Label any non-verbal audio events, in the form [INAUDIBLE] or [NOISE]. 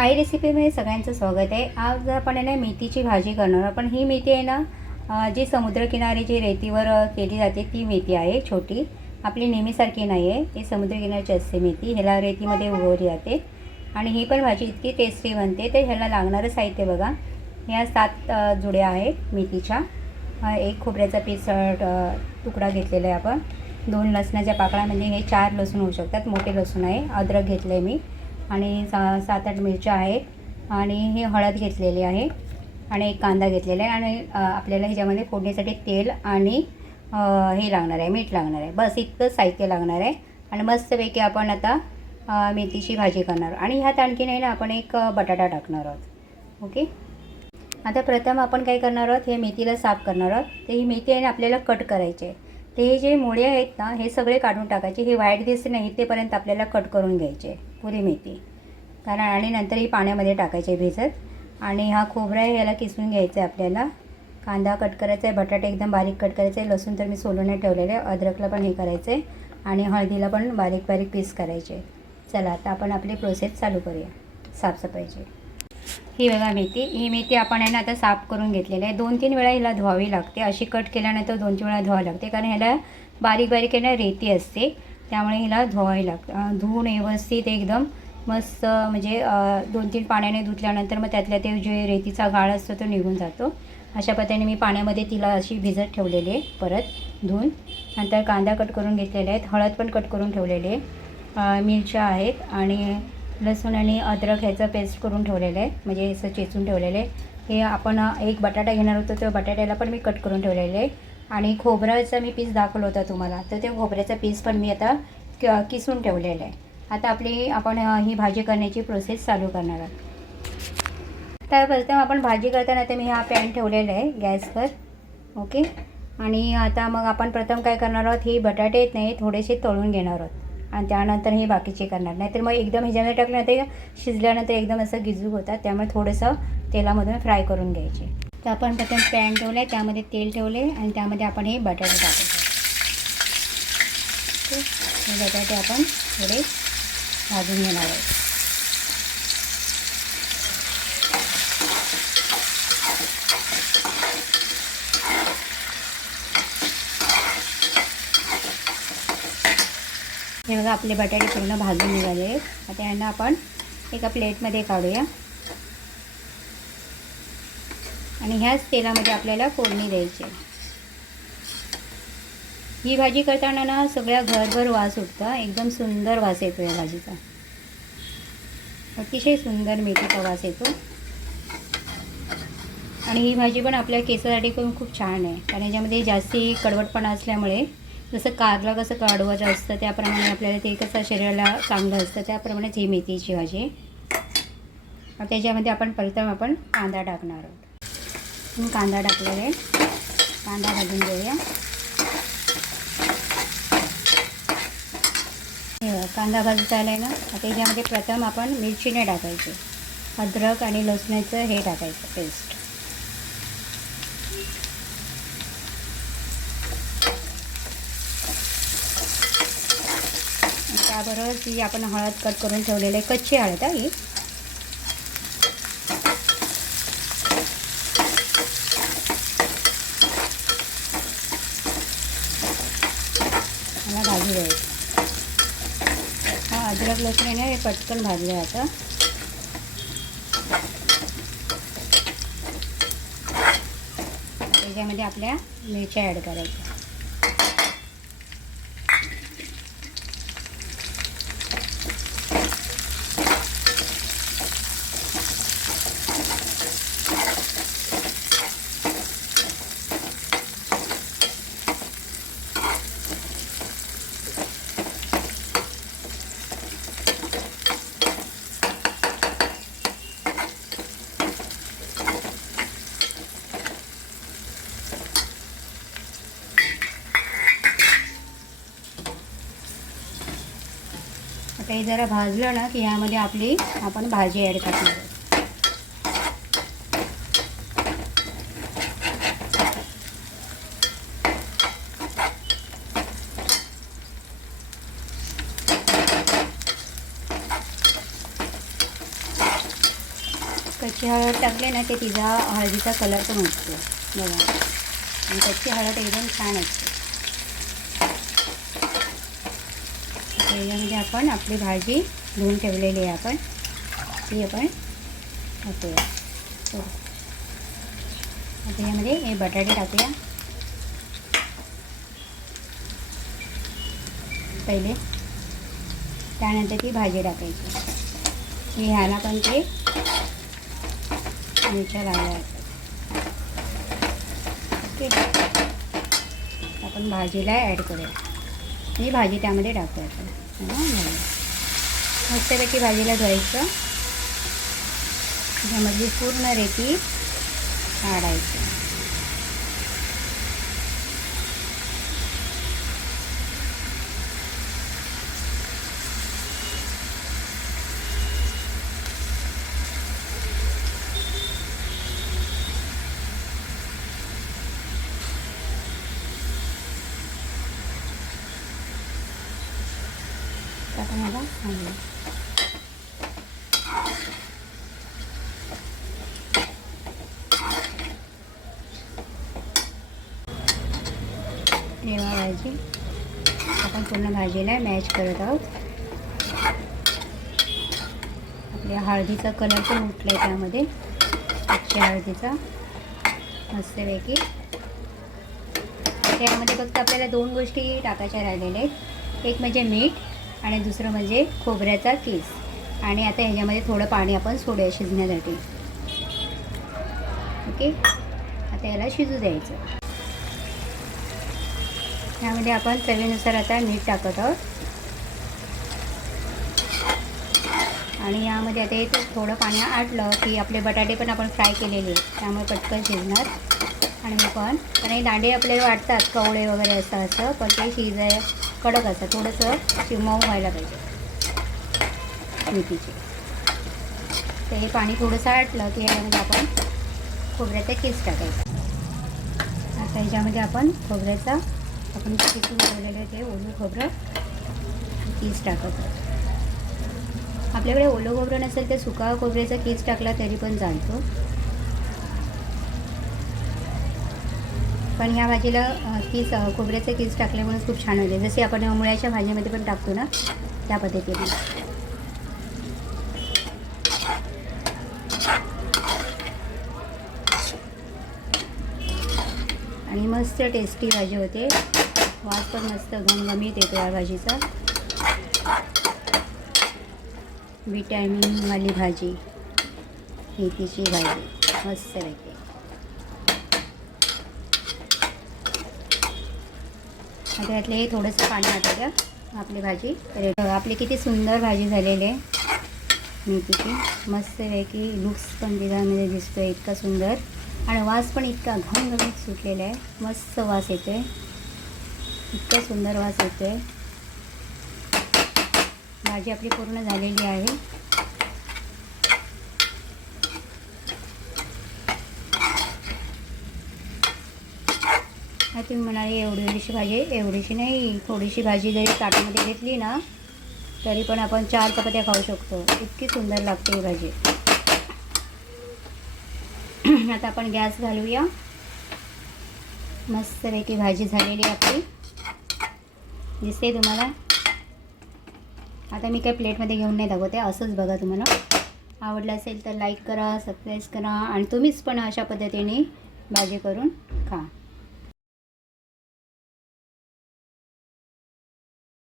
आई रेसिपीमध्ये सगळ्यांचं स्वागत आहे. आज आपण आहे ना मेथीची भाजी करणार आपण पण ही मेथी आहे ना जी समुद्रकिनारी जी रेतीवर केली जाते ती मेथी आहे छोटी. आपली नेहमीसारखी नाही आहे. ती समुद्रकिनारची असते मेथी. ह्याला रेतीमध्ये उगवली जाते. आणि ही पण भाजी इतकी टेस्टी बनते. तर ह्याला लागणारं साहित्य बघा. ह्या सात जुड्या आहेत मेथीच्या. एक खोबऱ्याचा पीस तुकडा घेतलेला आहे आपण. दोन लसणाच्या पाकळ्या म्हणजे हे चार लसूण होऊ शकतात. मोठे लसूण आहे. अद्रक घेतलं आहे मी. आणि सा सात आठ मिरच्या आहेत. आणि हे हळद घेतलेली आहे. आणि एक कांदा घेतलेला आहे. आणि आपल्याला ह्याच्यामध्ये फोडणीसाठी तेल आणि हे लागणार आहे मीठ लागणार आहे. बस इतकं साहित्य लागणार आहे. आणि मस्तपैकी आपण आता मेथीची भाजी करणार. आणि ह्यात आणखीन आहे ना आपण एक बटाटा टाकणार आहोत. ओके? आता प्रथम आपण काय करणार आहोत हे मेथीला साफ करणार आहोत. तर ही मेथी आहे ना आपल्याला कट करायची आहे. ते हे जे मुळे आहेत ना हे सगळे काढून टाकायचे. हे व्हाईट दिसते नाही तेपर्यंत आपल्याला कट करून घ्यायचे पुरी मेथी. कारण आणि नंतर ही पाण्यामध्ये टाकायचे भिजत. आणि हा खोबरा आहे याला किसून घ्यायचा आहे आपल्याला. कांदा कट करायचा आहे बटाटे एकदम बारीक कट करायचे आहे लसूण तर मी सोलून ठेवलेलं आहे अद्रकला पण हे करायचं आहे आणि हळदीला पण बारीक बारीक पीस करायचे. चला आता आपण आपली प्रोसेस चालू करूया. साफसफाईची. ही बघा मेथी ही मेथी आपण आहे ना आता साफ करून घेतलेली आहे. दोन तीन वेळा हिला धुवावी लागते. अशी कट केल्यानंतर दोन तीन वेळा धुवावी लागते कारण ह्याला बारीक बारीक आहे ना रेती असते त्यामुळे हिला धुवावी लागते. धुवून व्यवस्थित एकदम मस्त म्हणजे दोन तीन पाण्याने धुतल्यानंतर मग त्यातल्या ते जे रेतीचा गाळ असतो तो निघून जातो. अशा पद्धतीने मी पाण्यामध्ये तिला अशी भिजत ठेवलेली आहे परत धुवून. नंतर कांदा कट करून घेतलेले आहेत हळद पण कट करून ठेवलेली आहे. मिरच्या आहेत आणि लसूण आणि अद्रक ह्याचं पेस्ट करून ठेवलेलं आहे म्हणजे असं चेचून ठेवलेलं आहे. हे आपण एक बटाटा घेणार होतो त्या बटाट्याला पण मी कट करून ठेवलेलं आहे. आणि खोबऱ्याचा मी पीस दाखवला होता तुम्हाला तर त्या खोबऱ्याचा पीस पण मी आता क- किसून ठेवलेला आहे. आता आपली आपण ही भाजी करण्याची प्रोसेस चालू करणार आहोत. तर प्रथम आपण भाजी करताना आता मी हा पॅन ठेवलेला आहे गॅसवर ओके आणि आता मग आपण प्रथम काय करणार आहोत हे बटाटे येत नाही थोडेसे तळून घेणार आहोत. आणि त्यानंतर हे बाकीचे करणार. नाही तर मग एकदम ह्याच्यामध्ये टाकलं ते शिजल्यानंतर एकदम असं गिजूक होतात त्यामुळे थोडंसं तेलामधून फ्राय करून घ्यायचे. तर आपण प्रथम पॅन ठेवलं आहे त्यामध्ये तेल ठेवले आणि त्यामध्ये आपण हे बटाटे टाकायचे हे बटाटे आपण थोडे भाजून घेणार आहे. हे बघा आपले बटाटे पूर्ण भाजून निघाले आहेत. आता यांना आपण एका प्लेटमध्ये काढूया. आणि ह्याच तेलामध्ये आपल्याला फोडणी द्यायची आहे. ही भाजी करताना ना सगळ्या घरभर वास उठतं एकदम सुंदर वास येतो या भाजीचा. अतिशय सुंदर मेथीचा वास येतो. आणि ही भाजी पण आपल्या केसासाठी पण खूप छान आहे. कारण याच्यामध्ये जास्ती कडवटपणा असल्यामुळे जसं कारला कसं कडवट असतं त्याप्रमाणे आपल्याला ते कसं शरीराला चांगलं असतं त्याप्रमाणेच ही मेथीची भाजी. आहे त्याच्यामध्ये आपण प्रथम आपण कांदा टाकणार आहोत. कांदा टाकलेला आहे. कांदा भाजून घेऊया हे बघा, कांदा भाजत आला आहे ना आता याच्यामध्ये प्रथम आपण मिरची नाही टाकायची. अद्रक आणि लसणाचं हे टाकायचं पेस्ट त्याबरोबर ती आपण हळद कट करून ठेवलेली आहे. कच्ची हळद आहे ही मला भाजी द्यायची हा अद्रक लसूण आहे ना हे पटकन भाजलं आता. त्याच्यामध्ये आपल्या मिरच्या ॲड करायच्या. आता हे जरा भाजलं ना की ह्यामध्ये आपली आपण भाजी ॲड करणार आहोत कच्ची हळद टाकले ना ते तिचा हळदीचा कलर पण उठतो. बघा. आणि कच्ची हळद एकदम छान असते. याच्यामध्ये आपण आपली भाजी धुवून ठेवलेली आहे आपण. ती आपण टाकूया. हो. आता यामध्ये हे बटाटे टाकूया. पहिले त्यानंतर ती भाजी टाकायची. मी ह्याला पण ते मिरच्या लावल्या ओके. आपण भाजीला ॲड करूया. आणि भाजी त्यामध्ये टाकायचं मस्तपैकी भाजीला धुवायचं. त्यामधली पूर्ण रेती काढायची. तर मला. याला तेव्हा भाजी. आपण पूर्ण भाजीला मॅच करत आहोत. आपल्या हळदीचा कलर पण उठला आहे त्यामध्ये. कच्च्या हळदीचा. मस्तपैकी. त्यामध्ये फक्त आपल्याला दोन गोष्टी टाकायच्या राहिलेल्या आहेत. एक म्हणजे मीठ. आणि दुसरं म्हणजे खोबऱ्याचा किस. आणि आता ह्याच्यामध्ये थोडं पाणी आपण सोडूया शिजण्यासाठी. ओके? आता याला शिजू द्यायचं. त्यामध्ये आपण चवीनुसार आता मीठ टाकत आहोत. आणि यामध्ये आता हे थोडं पाणी आटलं की आपले बटाटे पण आपण फ्राय केलेले त्यामुळे पटकन शिजणार. आणि मी पण कारण हे दांडे आपल्याला वाटतात कवळे वगैरे असं असं पण ते शिजाय कडक असतं थोडंसं शिवमाऊ व्हायला पाहिजे. मेथीचे तर हे पाणी थोडंसं आटलं की यामध्ये आपण खोबऱ्याचा केस टाकायचा. आता ह्याच्यामध्ये आपण खोबऱ्याचा आपण किसून ठेवलेलं ते ओलं खोबरं केस टाकत आहोत. आपल्याकडे ओलं खोबरं नसेल तर सुका खोबऱ्याचा केस टाकला तरी पण चालतो. पण ह्या भाजीला अ, किस अ, टाकल्यामुळे खूप छान होते. जसे आपण मुळ्याच्या भाजीमध्ये पण टाकतो ना त्या पद्धतीने. आणि मस्त टेस्टी भाजी होते. वास पण मस्त घमघमीत येतो या भाजीचा. विटॅमिनवाली भाजी. मेथीची भाजी. मस्त लागते आता यातले हे थोडंसं पाणी आटवलं आपली भाजी तर आपली किती सुंदर भाजी झालेली आहे. मेथीची मस्तपैकी लुक्स पण तिच्यामध्ये दिसतो इतका सुंदर. आणि वास पण इतका घमघमीत सुटलेला आहे. मस्त वास येतो आहे इतका सुंदर वास येतो आहे भाजी आपली पूर्ण झालेली आहे. नाही तुम्ही म्हणाले एवढी एवढीशी भाजी एवढीशी नाही थोडीशी भाजी जरी ताटामध्ये घेतली ना तरी पण आपण चार चपात्या खाऊ शकतो. इतकी सुंदर लागते ही भाजी. [CLEARS THROAT] आता आपण गॅस घालूया. मस्तपैकी भाजी झालेली आपली. दिसते तुम्हाला? आता मी काही प्लेटमध्ये घेऊन नाही दाखवते असंच बघा तुम्हाला. आवडलं असेल तर लाईक करा सबस्क्राईब करा आणि तुम्हीच पण अशा पद्धतीने भाजी करून खा.